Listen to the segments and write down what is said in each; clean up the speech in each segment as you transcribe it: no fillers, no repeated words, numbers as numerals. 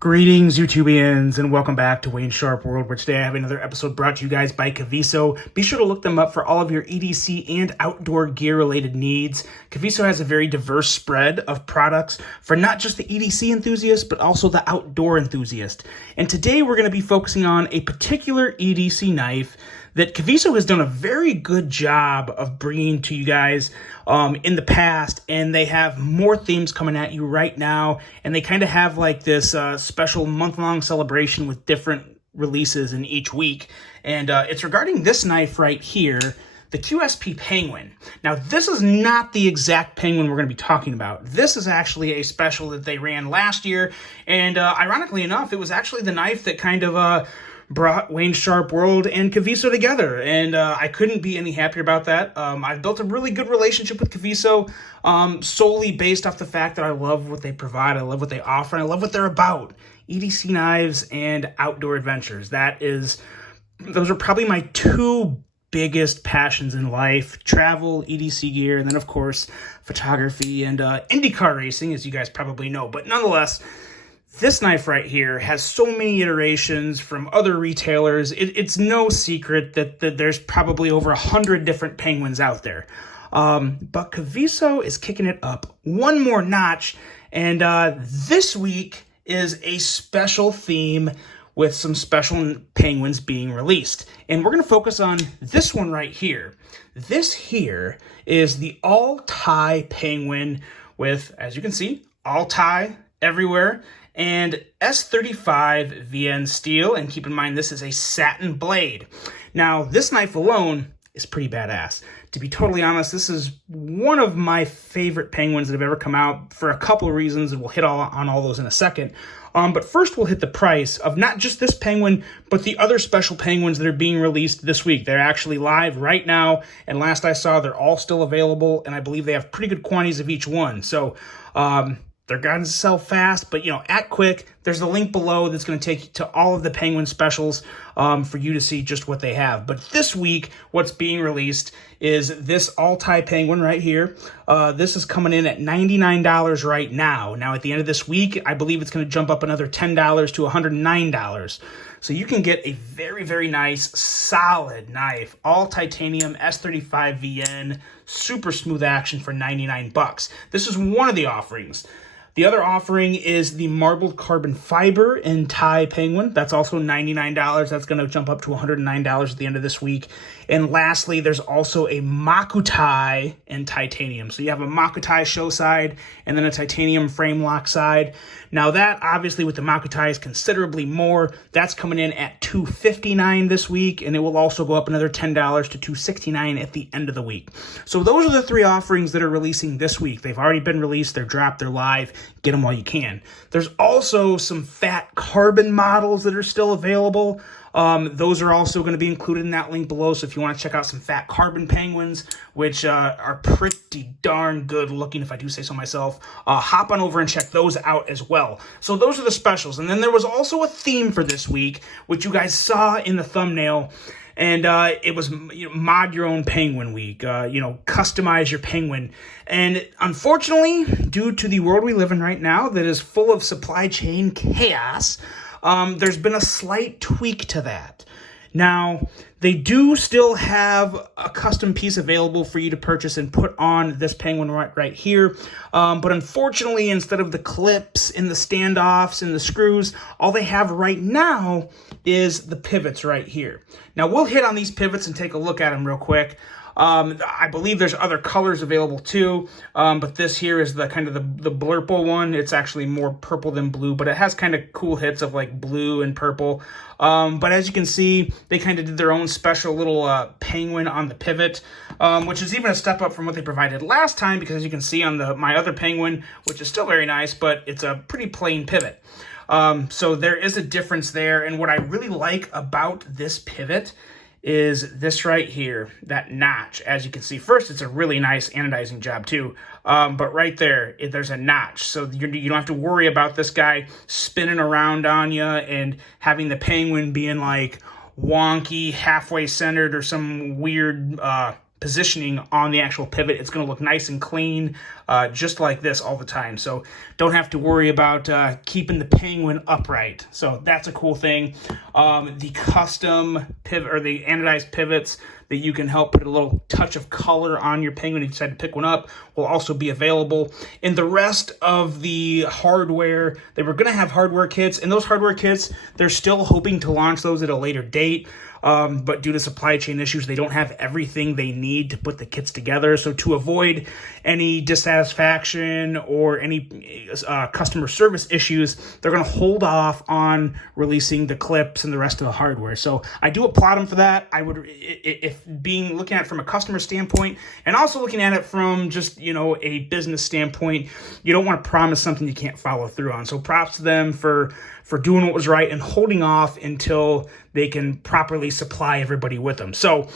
Greetings, YouTubians, and welcome back to Wayne Sharp World, where today I have another episode brought to you guys by Kaviso. Be sure to look them up for all of your EDC and outdoor gear-related needs. Kaviso has a very diverse spread of products for not just the EDC enthusiast, but also the outdoor enthusiast. And today we're going to be focusing on a particular EDC knife that Kaviso has done a very good job of bringing to you guys in the past, and they have more themes coming at you right now, and they kind of have like this special month-long celebration with different releases in each week, and it's regarding this knife right here, the QSP Penguin. Now, this is not the exact Penguin we're going to be talking about. This is actually a special that they ran last year, and ironically enough, it was actually the knife that kind of brought Wayne Sharp World and Kaviso together, and I couldn't be any happier about that. I've built a really good relationship with Kaviso solely based off the fact that I love what they provide, I love what they offer, and I love what they're about. EDC knives and outdoor adventures. Those are probably my two biggest passions in life: travel, EDC gear, and then of course photography and IndyCar racing, as you guys probably know. But nonetheless, this knife right here has so many iterations from other retailers. It's no secret that there's probably over 100 different Penguins out there. But Kaviso is kicking it up one more notch, and this week is a special theme with some special Penguins being released. And we're going to focus on this one right here. This here is the all-tie Penguin with, as you can see, all-tie everywhere, and S35 VN steel, and keep in mind this is a satin blade. Now, this knife alone is pretty badass. To be totally honest, this is one of my favorite Penguins that have ever come out for a couple of reasons, and we'll hit on all those in a second. But first we'll hit the price of not just this Penguin, but the other special Penguins that are being released this week. They're actually live right now, and last I saw, they're all still available, and I believe they have pretty good quantities of each one. So, they're going to sell fast, but, act quick. There's a link below that's going to take you to all of the Penguin specials for you to see just what they have. But this week, what's being released is this all-tie Penguin right here. This is coming in at $99 right now. Now, at the end of this week, I believe it's going to jump up another $10 to $109. So you can get a very, very nice, solid knife, all titanium, S35 VN, super smooth action for 99 bucks. This is one of the offerings. The other offering is the marbled carbon fiber in tie Penguin. That's also $99. That's going to jump up to $109 at the end of this week. And lastly, there's also a mokuti in titanium. So you have a mokuti show side and then a titanium frame lock side. Now that, obviously, with the mokuti is considerably more. That's coming in at $259 this week, and it will also go up another $10 to $269 at the end of the week. So those are the three offerings that are releasing this week. They've already been released. They're dropped. They're live. Get them while you can. There's also some fat carbon models that are still available. Those are also going to be included in that link below. So if you want to check out some fat carbon Penguins, which are pretty darn good looking, if I do say so myself, hop on over and check those out as well. So those are the specials. And then there was also a theme for this week, which you guys saw in the thumbnail. And it was mod your own Penguin week, customize your Penguin. And unfortunately, due to the world we live in right now that is full of supply chain chaos, there's been a slight tweak to that. Now, they do still have a custom piece available for you to purchase and put on this Penguin right here. But unfortunately, instead of the clips and the standoffs and the screws, all they have right now is the pivots right here. Now, we'll hit on these pivots and take a look at them real quick. I believe there's other colors available too, but this here is the kind of the blurple one. It's actually more purple than blue, but it has kind of cool hits of like blue and purple. But as you can see, they kind of did their own special little Penguin on the pivot, which is even a step up from what they provided last time, because as you can see on my other Penguin, which is still very nice, but it's a pretty plain pivot. So there is a difference there, and what I really like about this pivot is this right here, that notch. As you can see, first, it's a really nice anodizing job too, but right there, there's a notch, so you don't have to worry about this guy spinning around on you and having the Penguin being like wonky, halfway centered, or some weird positioning on the actual pivot. It's going to look nice and clean, just like this all the time. So don't have to worry about keeping the penguin upright. So that's a cool thing. The custom pivot, or the anodized pivots that you can help put a little touch of color on your penguin if you decide to pick one up, will also be available. And the rest of the hardware, they were going to have hardware kits, and those hardware kits, they're still hoping to launch those at a later date. But due to supply chain issues, they don't have everything they need to put the kits together. So to avoid any dissatisfaction or any customer service issues, they're going to hold off on releasing the clips and the rest of the hardware. So I do applaud them for that. I would, if being looking at it from a customer standpoint, and also looking at it from just, a business standpoint, you don't want to promise something you can't follow through on. So props to them for doing what was right and holding off until they can properly supply everybody with them. So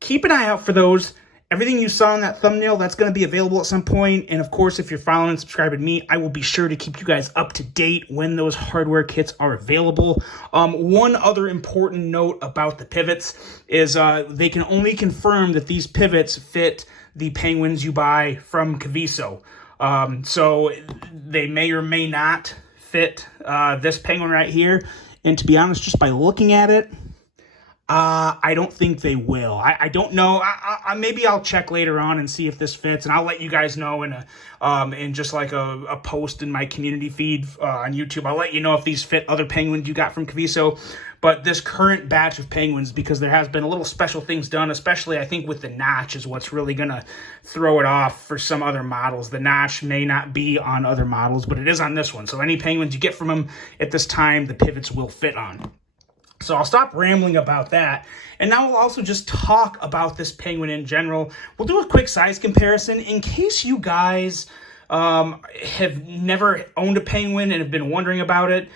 keep an eye out for those. Everything you saw in that thumbnail, that's going to be available at some point. And of course, if you're following and subscribing to me, I will be sure to keep you guys up to date when those hardware kits are available. One other important note about the pivots is they can only confirm that these pivots fit the penguins you buy from Kaviso. So they may or may not fit this penguin right here. And to be honest, just by looking at it, I don't think they will. I don't know. Maybe I'll check later on and see if this fits, and I'll let you guys know in just like a post in my community feed on YouTube. I'll let you know if these fit other penguins you got from Kaviso. But this current batch of penguins, because there has been a little special things done, especially I think with the notch is what's really going to throw it off for some other models. The notch may not be on other models, but it is on this one. So any penguins you get from them at this time, the pivots will fit on. So I'll stop rambling about that. And now we'll also just talk about this penguin in general. We'll do a quick size comparison in case you guys have never owned a penguin and have been wondering about it.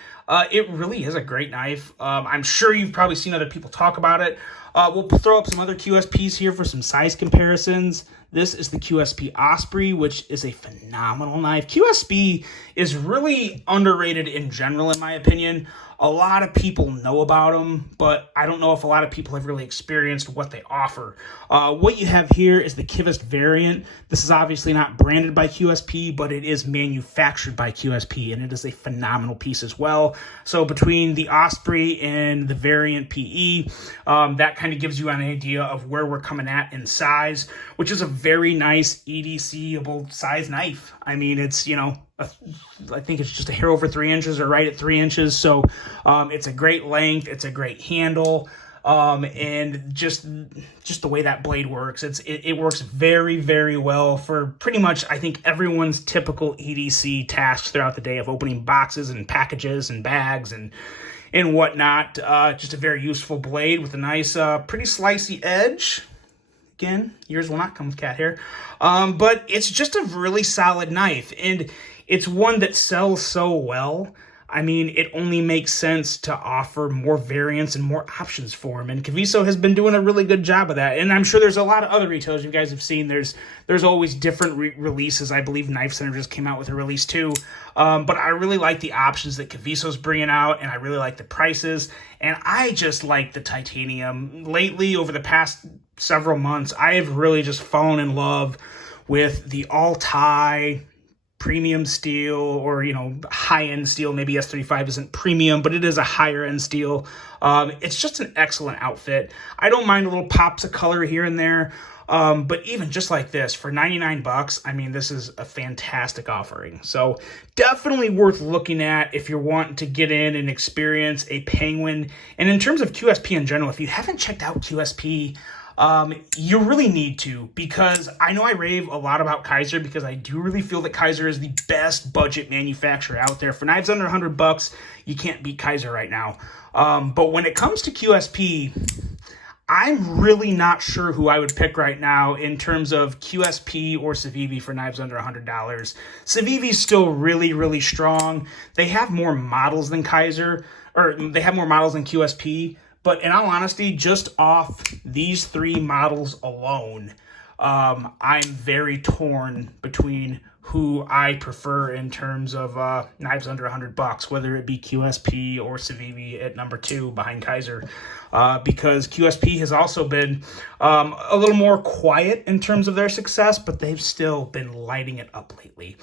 It really is a great knife. I'm sure you've probably seen other people talk about it. We'll throw up some other QSPs here for some size comparisons. This is the QSP Osprey, which is a phenomenal knife. QSP is really underrated in general, in my opinion. A lot of people know about them, but I don't know if a lot of people have really experienced what they offer. What you have here is the Kivist variant. This is obviously not branded by QSP, but it is manufactured by QSP, and it is a phenomenal piece as well. So between the Osprey and the variant PE, that kind of gives you an idea of where we're coming at in size, which is a very nice EDC-able size knife. I mean, it's, I think it's just a hair over 3 inches or right at 3 inches. So it's a great length. It's a great handle. And just the way that blade works, it works very, very well for pretty much, I think, everyone's typical EDC tasks throughout the day of opening boxes and packages and bags and whatnot. Just a very useful blade with a nice, pretty slicey edge. Again, yours will not come with cat hair. But it's just a really solid knife, and it's one that sells so well. I mean, it only makes sense to offer more variants and more options for them. And Kaviso has been doing a really good job of that. And I'm sure there's a lot of other retailers you guys have seen. There's always different releases. I believe Knife Center just came out with a release too. But I really like the options that Kaviso's bringing out, and I really like the prices. And I just like the titanium. Lately, over the past several months, I have really just fallen in love with the all-tie premium steel, or high-end steel. Maybe S35 isn't premium, but it is a higher-end steel. It's just an excellent outfit. I don't mind a little pops of color here and there, but even just like this for $99, I mean, this is a fantastic offering. So definitely worth looking at if you're wanting to get in and experience a penguin. And in terms of QSP in general, if you haven't checked out QSP, you really need to, because I know I rave a lot about Kaiser, because I do really feel that Kaiser is the best budget manufacturer out there. For knives under $100, you can't beat Kaiser right now. But when it comes to QSP, I'm really not sure who I would pick right now in terms of QSP or Civivi for knives under $100. Civivi's still really, really strong. They have more models than Kaiser, or they have more models than QSP. But in all honesty, just off these 3 models alone, I'm very torn between who I prefer in terms of knives under $100, whether it be QSP or Civivi at number 2 behind Kaiser, because QSP has also been a little more quiet in terms of their success, but they've still been lighting it up lately.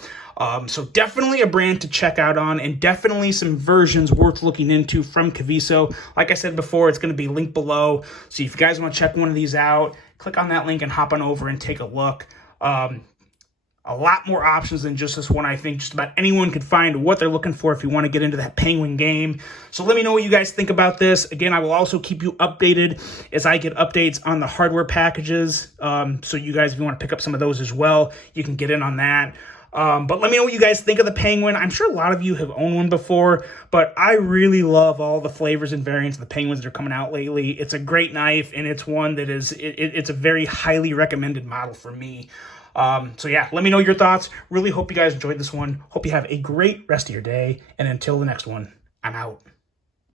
So definitely a brand to check out on, and definitely some versions worth looking into from Kaviso. Like I said before, it's going to be linked below. So if you guys want to check one of these out, click on that link and hop on over and take a look. A lot more options than just this one. I think just about anyone could find what they're looking for if you want to get into that penguin game. So let me know what you guys think about this. Again, I will also keep you updated as I get updates on the hardware packages. So you guys, if you want to pick up some of those as well, you can get in on that. But let me know what you guys think of the Penguin. I'm sure a lot of you have owned one before, but I really love all the flavors and variants of the Penguins that are coming out lately. It's a great knife, and it's one that is, it's a very highly recommended model for me. So yeah, let me know your thoughts. Really hope you guys enjoyed this one. Hope you have a great rest of your day. And until the next one, I'm out.